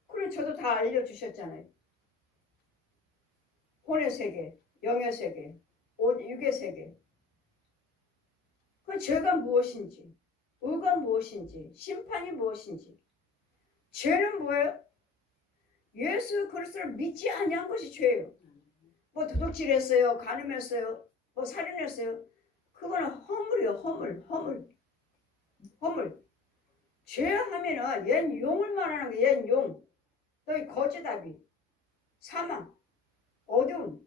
그래, 저도 다 알려주셨잖아요. 혼의 세계, 영의 세계, 육의 세계. 그 죄가 무엇인지, 의가 무엇인지, 심판이 무엇인지. 죄는 뭐예요? 예수 그리스도를 믿지 아니한 것이 죄예요. 뭐 도둑질했어요, 간음했어요, 뭐 살인했어요. 그거는 허물이요. 허물. 죄하면은 옛 용을 말하는 거예요. 옛 용. 또 거짓아비, 사망, 어두움,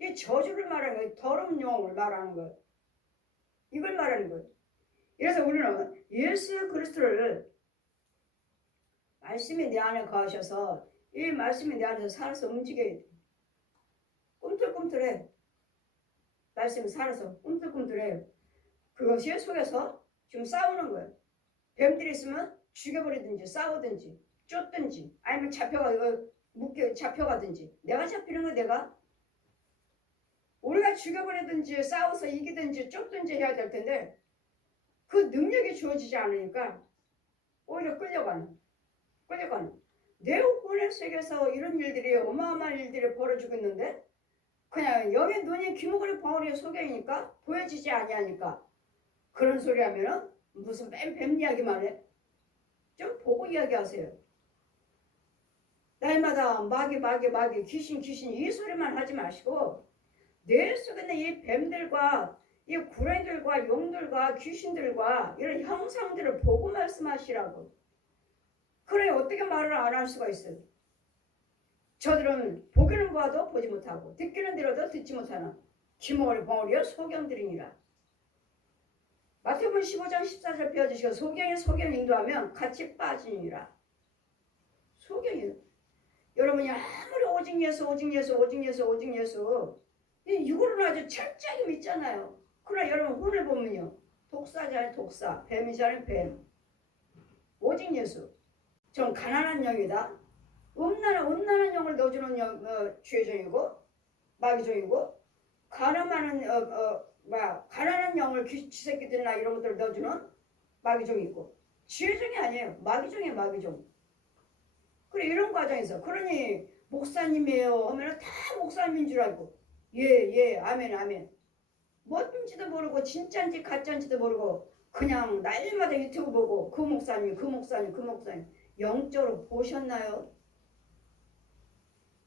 이 저주를 말하는 거예요. 더러운 용을 말하는 거예요. 이걸 말하는 거예요. 그래서 우리는 예수 그리스도를, 말씀이 내 안에 거하셔서 이 말씀이 내 안에서 살아서 움직여야 돼. 꿈틀꿈틀해. 말씀이 살아서 꿈틀꿈틀해요. 그것이 속에서 지금 싸우는 거예요. 뱀들이 있으면 죽여버리든지 싸우든지 쫓든지 아니면 잡혀가든지. 내가 잡히는 거 내가. 우리가 죽여버리든지 싸워서 이기든지 쫓든지 해야 될 텐데 그 능력이 주어지지 않으니까 오히려 끌려가는. 내 혼의 세계에서 이런 일들이, 어마어마한 일들이 벌어지고 있는데 그냥 영의 눈이 귀머거리 벙어리에 속여있니까 보여지지 아니하니까 그런 소리 하면은 무슨 뱀 이야기만 해. 좀 보고 이야기하세요. 날마다 마귀 귀신 이 소리만 하지 마시고 내 속에 있는 이 뱀들과 이 구렁이들과 용들과 귀신들과 이런 형상들을 보고 말씀하시라고. 그래, 어떻게 말을 안 할 수가 있어요? 저들은 보기는 봐도 보지 못하고 듣기는 들어도 듣지 못하는 귀머거리 벙어리여 소경들이니라. 마태복음 15장 14절 펴주시고 소경의 소경 인도하면 같이 빠지니라. 소경이 여러분이 아무리 오직 예수 오직 예수 오직 예수 오직 예수 이거는 아주 철저하게 믿잖아요. 그러나 여러분 오늘 보면요. 독사자의 독사, 뱀이자의 뱀. 오직 예수. 전 가난한 영이다. 음란한 영을 넣어주는 주의 종이고 마귀 종이고 가난한 영을 쥐새끼들이나 이런 것들을 넣어주는 마귀 종이 있고 주의 종이 아니에요. 마귀 종이에요. 마귀 종. 그래 이런 과정에서 그러니 목사님이에요 하면 다 목사님인 줄 알고 예 아멘 아멘 뭔지도 모르고 진짜인지 가짜인지도 모르고 그냥 날마다 유튜브 보고 그 목사님 영적으로 보셨나요?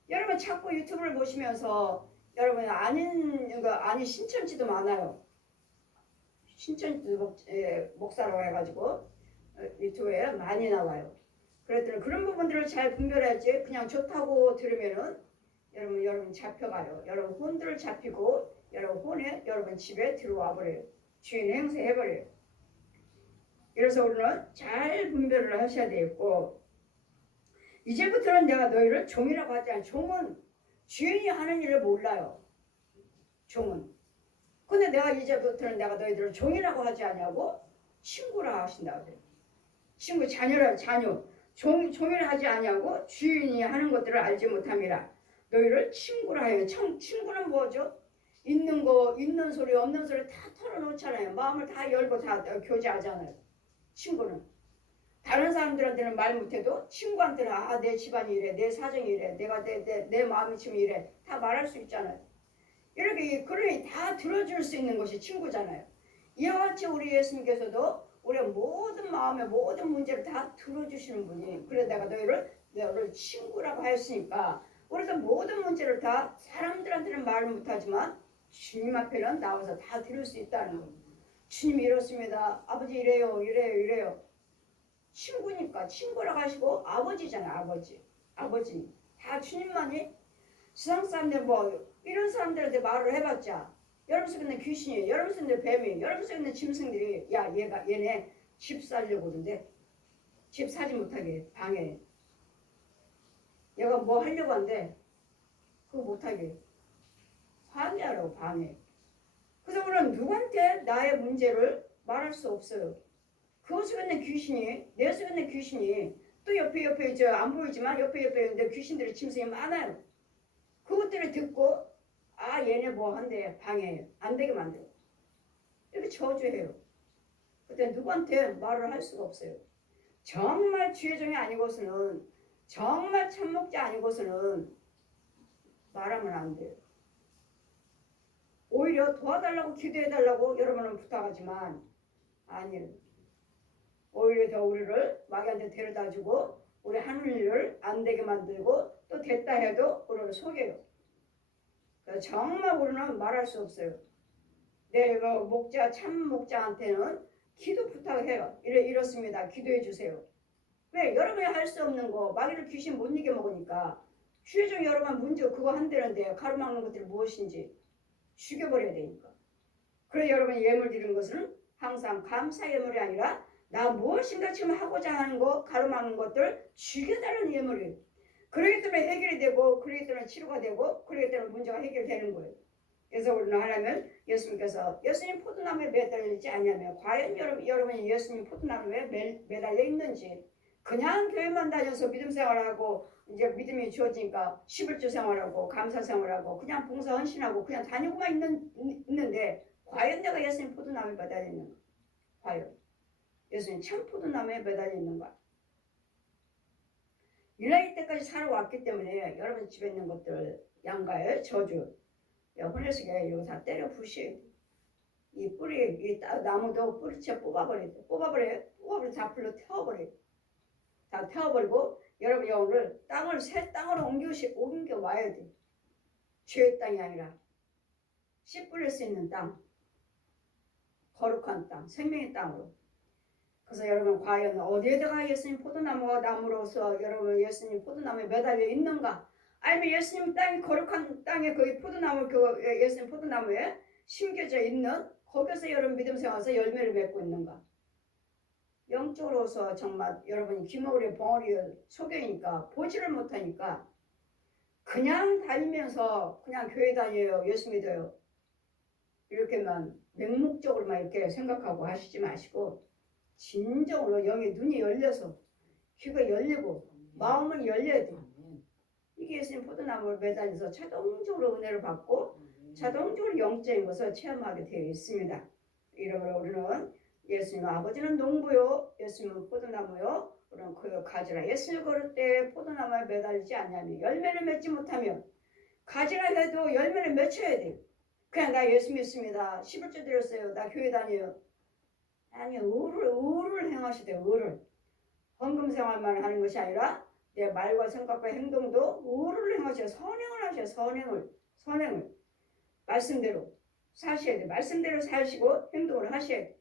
여러분 자꾸 유튜브를 보시면서 여러분 아닌 신천지도 많아요. 신천지도 목사라고 해가지고 유튜브에 많이 나와요. 그랬더니 그런 부분들을 잘 분별해야지 그냥 좋다고 들으면은 여러분 잡혀가요. 여러분 혼들을 잡히고 여러분 혼에 여러분 집에 들어와 버려요. 주인 행세해 버려요. 그래서 우리는 잘 분별을 하셔야 되겠고 이제부터는 내가 너희를 종이라고 하지 않아. 종은 주인이 하는 일을 몰라요. 종은. 근데 내가 이제부터는 내가 너희들을 종이라고 하지 않냐고 친구라 하신다고 그래요. 친구 자녀라 자녀. 종이라 하지 않냐고 주인이 하는 것들을 알지 못함이라. 너희를 친구라 해요. 친구는 뭐죠? 있는 거 있는 소리 없는 소리 다 털어놓잖아요. 마음을 다 열고 다 교제하잖아요. 친구는. 다른 사람들한테는 말 못해도 친구한테는 내 집안이 이래 내 사정이 이래 내가 내 마음이 지금 이래 다 말할 수 있잖아요. 이렇게 그러니 다 들어줄 수 있는 것이 친구잖아요. 이와 같이 우리 예수님께서도 우리의 모든 마음의 모든 문제를 다 들어주시는 분이 그래 내가 너희를 친구라고 하였으니까 우리도 모든 문제를 다 사람들한테는 말을 못하지만 주님 앞에는 나와서 다 들을 수 있다는 거예요. 주님 이렇습니다. 아버지 이래요. 친구니까 친구라고 하시고 아버지잖아요. 아버지 다 주님만이 세상 사람들 뭐 이런 사람들한테 말을 해봤자 여러분 속에 귀신이에요. 여러분 속에 뱀이에요. 여러분 속에 짐승들이 얘네 집 살려고 그러는데 집 사지 못하게 방해. 얘가 뭐 하려고 하는데 그거 못하게 방해하라고 방해. 그래서 우리는 누구한테 나의 문제를 말할 수 없어요. 그 속에 있는 귀신이 내 속에 있는 귀신이 또 옆에 안 보이지만 옆에 있는데 귀신들의 짐승이 많아요. 그것들을 듣고 얘네 뭐 한대 방해해요. 안 되게 만들어. 이렇게 저주해요. 그때 누구한테 말을 할 수가 없어요. 정말 주의 종이 아니고서는 정말 참목자 아니고서는 말하면 안 돼요. 오히려 도와달라고 기도해달라고 여러분은 부탁하지만 아니에요. 오히려 더 우리를 마귀한테 데려다주고 우리 하는 일을 안 되게 만들고 또 됐다 해도 우리를 속여요. 정말 우리는 말할 수 없어요. 내가 참 목자한테는 기도 부탁해요. 이렇습니다. 기도해 주세요. 왜? 여러분이 할 수 없는 거 마귀를 귀신 못 이겨 먹으니까 주의종 여러분 문제 그거 한다는데 가로막는 것들이 무엇인지 죽여버려야 되니까. 그래 여러분이 예물 드리는 것은 항상 감사 예물이 아니라 나 무엇인가 지금 하고자 하는 거 가로막는 것들 죽여달라는 예물이에요. 그러기 때문에 해결이 되고 그러기 때문에 치료가 되고 그러기 때문에 문제가 해결되는 거예요. 그래서 우리는 하려면 예수님께서 예수님 포도나무에 매달리지 않냐면 과연 여러분이 예수님 포도나무에 매달려 있는지 그냥 교회만 다녀서 믿음 생활하고 이제 믿음이 주어지니까 11조 생활하고 감사 생활하고 그냥 봉사 헌신하고 그냥 다니고만 있는데 과연 내가 예수님 포도나무에 매달려 있는가? 과연 예수님 참 포도나무에 매달려 있는가? 유나이 때까지 살아왔기 때문에 여러분 집에 있는 것들 양가의 저주 혼의 속에 이거 다 때려 부시 이 뿌리 이 나무도 뿌리채 뽑아버려 다 불러 태워버려 다 태워버리고 여러분 오늘 땅을 새 땅으로 옮겨 와야 돼. 죄의 땅이 아니라 씨 뿌릴 수 있는 땅 거룩한 땅 생명의 땅으로. 그래서 여러분 과연 어디에다가 예수님 포도나무가 나무로서 여러분 예수님 포도나무에 매달려 있는가? 아니면 예수님 땅이 거룩한 땅에 그 포도나무 그 예수님 포도나무에 심겨져 있는 거기서 여러분 믿음 생활에서 열매를 맺고 있는가? 영적으로서 정말 여러분이 기머리 벙어리 속여니까 보지를 못하니까 그냥 다니면서 그냥 교회 다녀요. 예수 믿어요. 이렇게만 맹목적으로만 이렇게 생각하고 하시지 마시고 진정으로 영의 눈이 열려서 귀가 열리고 마음을 열려야 돼요. 이게 예수님 포도나무를 매달려서 자동적으로 은혜를 받고 자동적으로 영적인 것을 체험하게 되어 있습니다. 이러므로 우리는 예수님 아버지는 농부요, 예수님은 포도나무요. 우리는 그 가지라. 예수를 걸을 때 포도나무에 매달리지 않냐면 열매를 맺지 못하면 가지라 해도 열매를 맺혀야 돼요. 그냥 나 예수 믿습니다. 11조 드렸어요. 나 교회 다녀요. 아니 의를 행하시되 의를 헌금 생활만 하는 것이 아니라 내 말과 생각과 행동도 의를 행하셔. 선행을 하셔. 선행을 말씀대로 사셔야 돼. 말씀대로 사시고 행동을 하셔야 돼.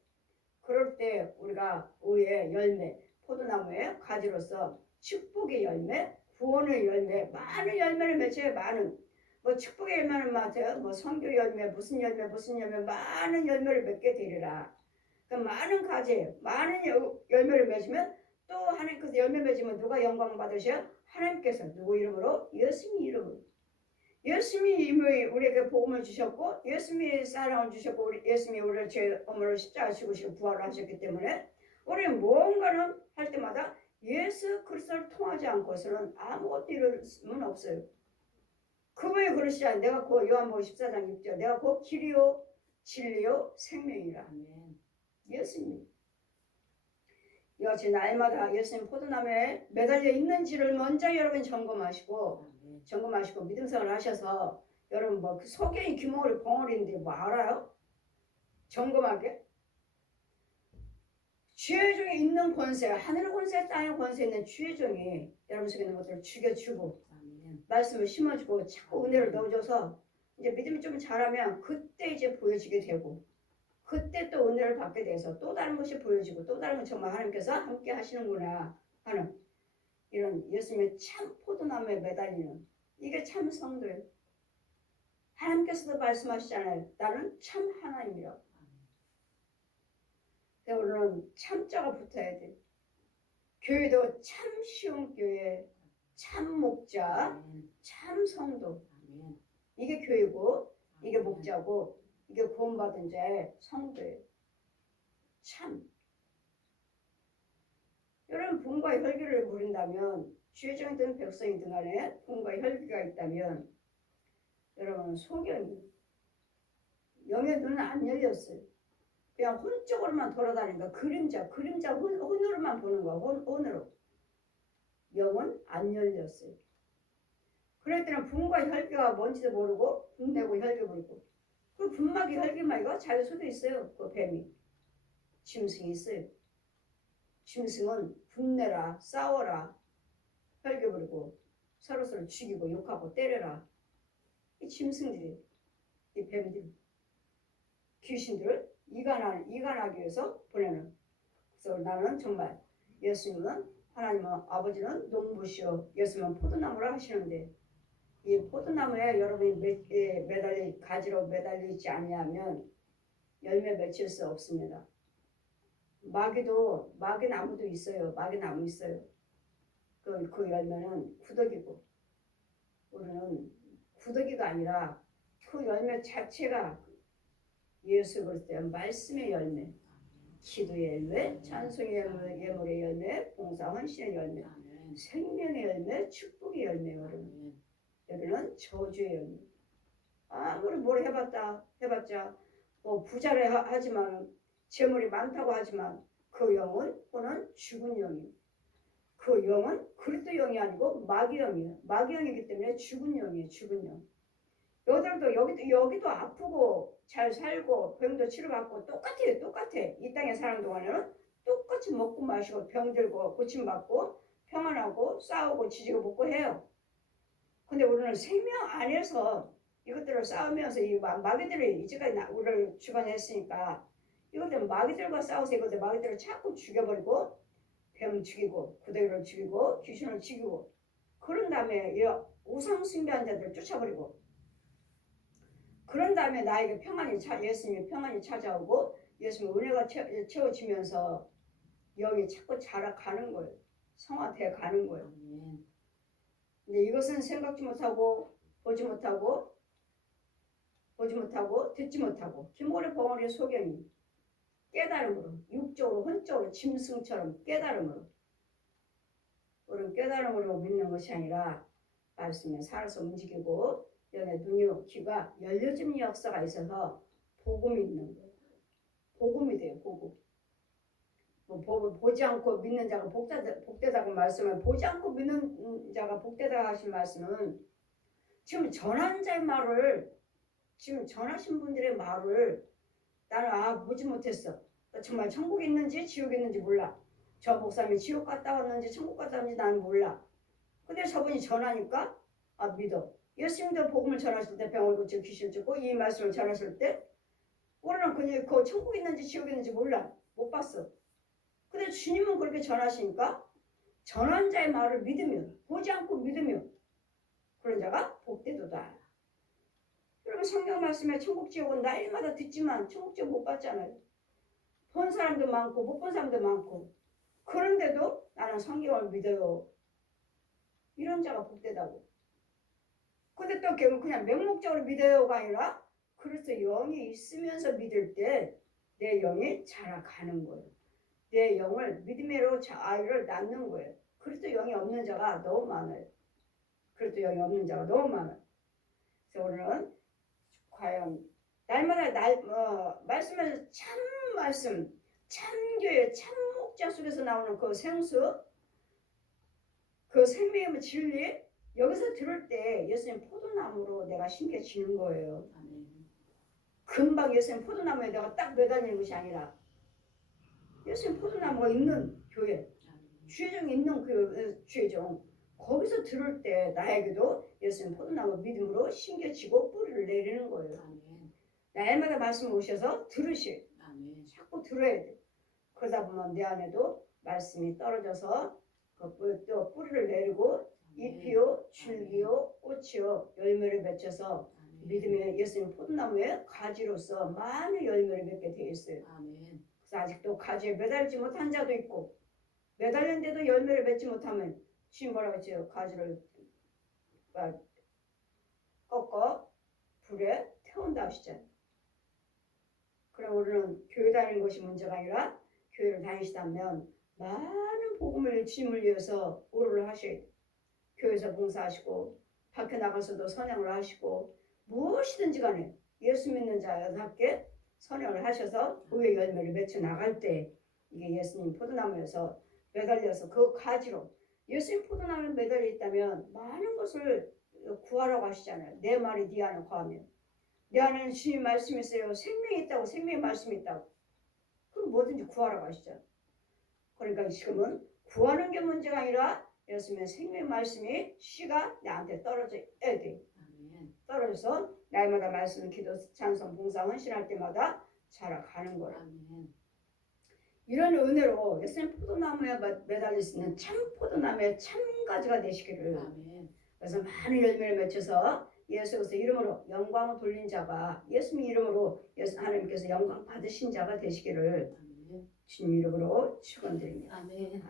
그럴 때 우리가 의의 열매, 포도나무의 가지로서 축복의 열매, 구원의 열매, 많은 열매를 맺어요. 많은 뭐 축복의 열매는 맞아요. 뭐 성교 열매, 무슨 열매, 많은 열매를 맺게 되리라. 그러니까 많은 가지, 많은 열매를 맺으면 또 하나님께서 열매 맺으면 누가 영광 받으셔? 하나님께서 누구 이름으로? 예수님 이름으로. 예수님이 우리에게 복음을 주셨고 예수님이 사랑을 주셨고 예수님이 우리를 죄 어머로 십자가 지시고 부활을 하셨기 때문에 우리는 무언가는 할 때마다 예수 그리스도를 통하지 않고서는 아무것도 이룰 수는 없어요. 그분이 그러시잖아요. 내가 그 요한복음 14장 6절 내가 그 길이요 진리요 생명이라. 예수님. 이같이 날마다 예수님 포도나무에 매달려 있는지를 먼저 여러분 점검하시고 믿음 생활을 하셔서 여러분 뭐 그 소경이 귀머거리 벙어리인데 뭐 알아요? 점검하게 주의 중에 있는 권세 하늘 권세 땅의 권세 있는 주의 중에 여러분 속에 있는 것들을 죽여주고 말씀을 심어주고 자꾸 은혜를 넣어줘서 이제 믿음이 좀 자라면 그때 이제 보여지게 되고 그때 또 은혜를 받게 돼서 또 다른 것이 보여지고 또 다른 것 정말 하나님께서 함께 하시는구나 하는 이런 예수님의 참 포도나무에 매달리는 이게 참 성도예요. 하나님께서도 말씀하시잖아요. 나는 참 하나님이라고. 우리는 참자가 붙어야 돼. 교회도 참 쉬운 교회, 참 목자, 참 성도. 이게 교회고 이게 목자고 이게 구원받은 자의 성도예요. 참. 여러분 분과 혈기를 부린다면 죄정이든 백성이든 간에 분과 혈기가 있다면 여러분 소경이 영의 눈은 안 열렸어요. 그냥 혼적으로만 돌아다니니까 그림자 혼으로만 보는 거야. 혼으로. 영은 안 열렸어요. 그럴 때는 분과 혈기가 뭔지도 모르고 분내고 혈기 부리고 그 분막이 혈기마이가 자기 속에 있어요. 그 뱀이. 짐승이 있어요. 짐승은 분내라 싸워라 혈기 부리고 서로서로 죽이고 욕하고 때려라. 이 짐승들이 이 뱀들 귀신들을 이간하기 위해서 보내는. 그래서 나는 정말 예수님은 하나님은 아버지는 농부시오 예수님은 포도나무라 하시는데 이 포도나무에 여러분이 가지로 매달려 있지 아니하면 열매 맺힐 수 없습니다. 마귀나무도 있어요. 마귀나무 있어요. 그 열매는 구더기고 우리는 구더기가 아니라 그 열매 자체가 예수 그리스도의 말씀의 열매, 기도의 열매, 찬송의 열매, 예물의 열매, 봉사 헌신의 열매, 생명의 열매, 축복의 열매. 여러분은 저주의 열매. 아무리 뭘 해봤자 뭐 부자를 하지만 재물이 많다고 하지만 그 영은 또는 죽은 영이에요. 그 영은 그리스도 영이 아니고 마귀 영이에요. 마귀 영이기 때문에 죽은 영이에요. 죽은 영. 여기도 아프고 잘 살고 병도 치료받고 똑같아. 이 땅에 사는 동안에는 똑같이 먹고 마시고 병들고 고침받고 평안하고 싸우고 지지고 볶고 해요. 근데 우리는 생명 안에서 이것들을 싸우면서 이 마귀들이 이제까지 우리를 주관했으니까 이것들 마귀들과 싸워서 이것들 마귀들을 자꾸 죽여버리고 병 죽이고 구더기를 죽이고 귀신을 죽이고 그런 다음에 이 우상 숭배한 자들 쫓아버리고, 그런 다음에 나에게 예수님이 평안이 찾아오고 예수님의 은혜가 채워지면서 영이 자꾸 자라가는 거예요. 성화돼 가는 거예요. 근데 이것은 생각지 못하고 보지 못하고 듣지 못하고 기모리 벙어리 소견이 깨달음으로, 육적으로 혼적으로 짐승처럼 깨달음으로, 우리는 깨달음으로 믿는 것이 아니라 말씀에 살아서 움직이고 연의 눈이 귀가 열려지는 역사가 있어서 복음이 있는 거예요. 복음이 돼요. 복음. 뭐 보지 않고 믿는 자가 복되다고 말씀을, 보지 않고 믿는 자가 복되다 하신 말씀은 지금 전한 자의 말을, 지금 전하신 분들의 말을 나는 보지 못했어. 정말 천국이 있는지 지옥이 있는지 몰라. 저 목사님이 지옥 갔다 왔는지 천국 갔다 왔는지 나는 몰라. 근데 저분이 전하니까 믿어. 예수님도 복음을 전하실 때 병을 고치고 귀신 쫓고 이 말씀을 전하실 때 우리는 그냥 그 천국 있는지 지옥 있는지 몰라. 못 봤어. 근데 주님은 그렇게 전하시니까 전한 자의 말을 믿으면, 보지 않고 믿으면 그런 자가 복되도다. 여러분 성경 말씀에 천국 지옥은 날마다 듣지만 천국 지옥 못 봤잖아요. 본 사람도 많고 못 본 사람도 많고, 그런데도 나는 성경을 믿어요. 이런 자가 복되다고. 근데 또 그냥 맹목적으로 믿어요가 아니라 그래서 영이 있으면서 믿을 때 내 영이 자라가는 거예요. 내 영을 믿음으로 아이를 낳는 거예요. 그래서 영이 없는 자가 너무 많아요. 그래도 영이 없는 자가 너무 많아요. 그래서 오늘은 과연 날마다 말씀을 참 말씀, 참교회, 참목자 속에서 나오는 그 생수, 그 생명의 진리, 여기서 들을 때 예수님 포도나무로 내가 심겨지는 거예요. 금방 예수님 포도나무에 내가 딱 매달리는 것이 아니라 예수님 포도나무가 있는 교회, 주의종 있는 그 주의종, 거기서 들을 때 나에게도 예수님 포도나무 믿음으로 심겨지고 뿌리를 내리는 거예요. 날마다 말씀 오셔서 들으실, 자꾸 들어야 돼. 그러다 보면 내 안에도 말씀이 떨어져서 또 뿌리를 내리고 잎이요, 줄기요, 꽃이요, 열매를 맺혀서 믿음의 예수님 포도나무의 가지로서 많은 열매를 맺게 되어 있어요. 그래서 아직도 가지에 매달리지 못한 자도 있고, 매달렸는데도 열매를 맺지 못하면 주님 뭐라고 했죠? 가지를 꺾어 불에 태운다 하시잖아요. 그럼 우리는 교회 다니는 것이 문제가 아니라 교회를 다니시다면 많은 복음을 주님을 위해서 오로를 하셔야 돼요. 교회에서 봉사하시고 밖에 나가서도 선행을 하시고 무엇이든지 간에 예수 믿는 자답게 선행을 하셔서 의의 열매를 맺혀 나갈 때 이게 예수님 포도나무에서 매달려서 그 가지로, 예수님 포도나무에 매달려 있다면 많은 것을 구하라고 하시잖아요. 내 말이 네 안에 거하면, 내 안에는 주님 말씀이 있어요. 생명이 있다고, 생명의 말씀이 있다고. 그럼 뭐든지 구하라고 하시죠. 그러니까 지금은 구하는 게 문제가 아니라 예수님의 생명의 말씀이 씨가 나한테 떨어져야 돼. 떨어져서 날마다 말씀, 기도, 찬송, 봉사, 헌신할 때마다 자라가는 거예요. 이런 은혜로 예수님 포도나무에 매달릴 수 있는 참 포도나무의 참가지가 되시기를. 그래서 많은 열매를 맺혀서 예수께서 이름으로 영광을 돌린 자가, 예수님 이름으로 하나님께서 영광 받으신 자가 되시기를 주님 이름으로 축원드립니다. 아멘.